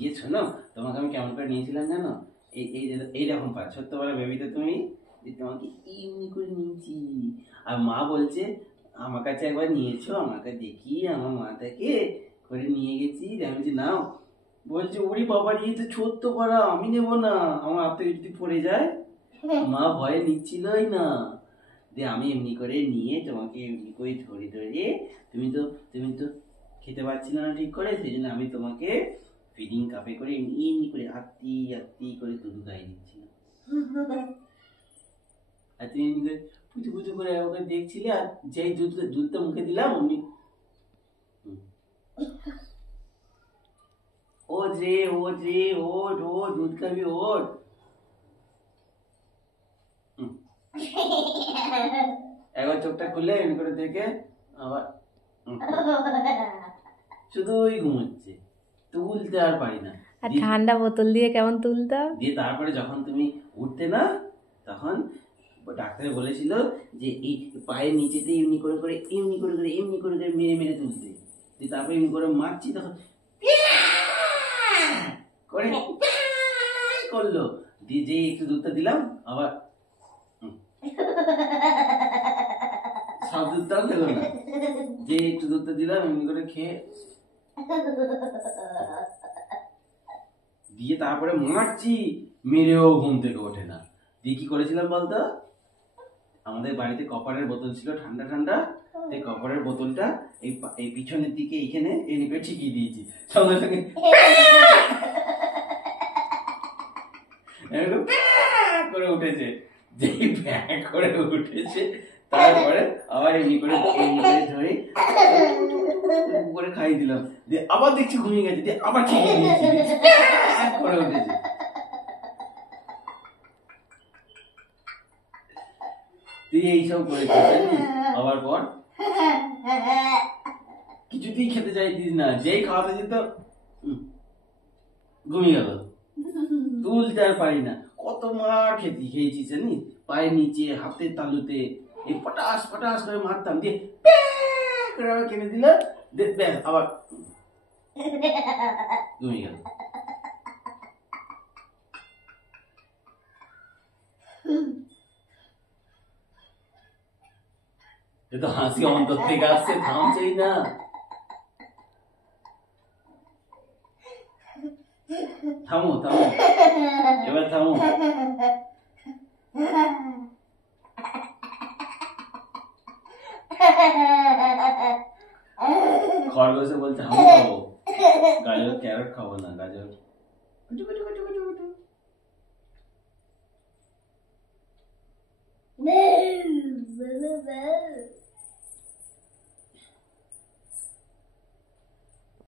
দিয়ে শোনো, তোমাকে আমি কেমন করে নিয়েছিলাম জানো? এই এই এইরকম পা ছোট্ট বড় বেবিতে তুমি, তোমাকে এমনি করে নিয়েছি। আর মা বলছে আমার কাছে একবার নিয়েছো, আমাকে দেখি আমার মাটাকে করে নিয়ে গেছি। আমি বলছি নাও, বলছে ওরে বাবা এই তো ছোট্ট পাড়া, আমি নেবো না, আমার হাত থেকে যদি পড়ে যায়। মা ভয়ে নিচ্ছিলই না। দিয়ে আমি এমনি করে নিয়ে তোমাকে এমনি করে ধরে ধরে, তুমি তো খেতে পারছিলে না ঠিক করে, সেই জন্য আমি তোমাকে ফিডিং কাপে করে এমনি এমনি করে আত্তি আত্তি করে দুধ খাইয়ে দিচ্ছিলাম। আর তুমি এমনি করে পুচু পুচু করে ওকে দেখছিলে, আর যেই দুধটা মুখে দিলাম অমনি ওঠ রে ওঠ রে ওঠ, ও দুধ খাবি ওঠ। একবার চোখটা খুলে এমনি করে দেখে আবার শুধুই ঘুমোচ্ছে, তুলতে আর পারি না। আর ঠান্ডা বোতল দিয়ে কেমন তুলতাম। দিয়ে তারপরে যখন তুমি উঠতে না, তখন ডাক্তার বলেছিল যে এই পায়ের নিচেতে এমনি করে করে এমনি করে করে এমনি করে করে মেরে মেরে তুলতে। দিয়ে তারপরে এমনি করে মারছি, তখন করে করলো। দিয়ে যে একটু দুধটা দিলাম আবার সব দুধটাও খেলো না, যে একটু দুধটা দিলাম এমনি করে খেয়ে দিয়ে তারপরে মারছি, মেরেও ঘুম থেকে ওঠে না। দিয়ে কি করেছিলাম বলতো, আমাদের বাড়িতে কপারের বোতল ছিল ঠান্ডা ঠান্ডা, এই কপারের বোতলটা এই পিছনের দিকে এইখানে এনে ঠিকিয়ে দিয়েছি, সঙ্গে সঙ্গে করে উঠেছে। যেই ব্যাগ করে উঠেছে, তারপরে আবার এমনি করে ধরে করে খাই দিলাম। দিয়ে আবার দেখছি ঘুমিয়ে গেছে, দিয়ে আবার ঠিকিয়ে দিয়েছি, করে উঠেছে। তুই এইসব করেছিস আবার পর কিছুতেই খেতে চাইতিস না, যেই খাওয়াতে যেত ঘুমিয়ে গেল, তুলতে আর পারি না। কত মার খেয়েছিস জানিস, পায়ের নিচে হাতের তালুতে এই পটাশ পটাশ করে মারতাম, দিয়ে করে আবার কেনে দিল, ব্যাস আবার ঘুমিয়ে গেল। এ তো হাসি অন্তর থেকে আসছে, থামছেই না। থামো থামো, এবার থামো। খরগোশে বলছে আমি খাবো গাজর, ক্যারট খাবো না, গাজর কুটু কুটু কুটু কুটু কুটু।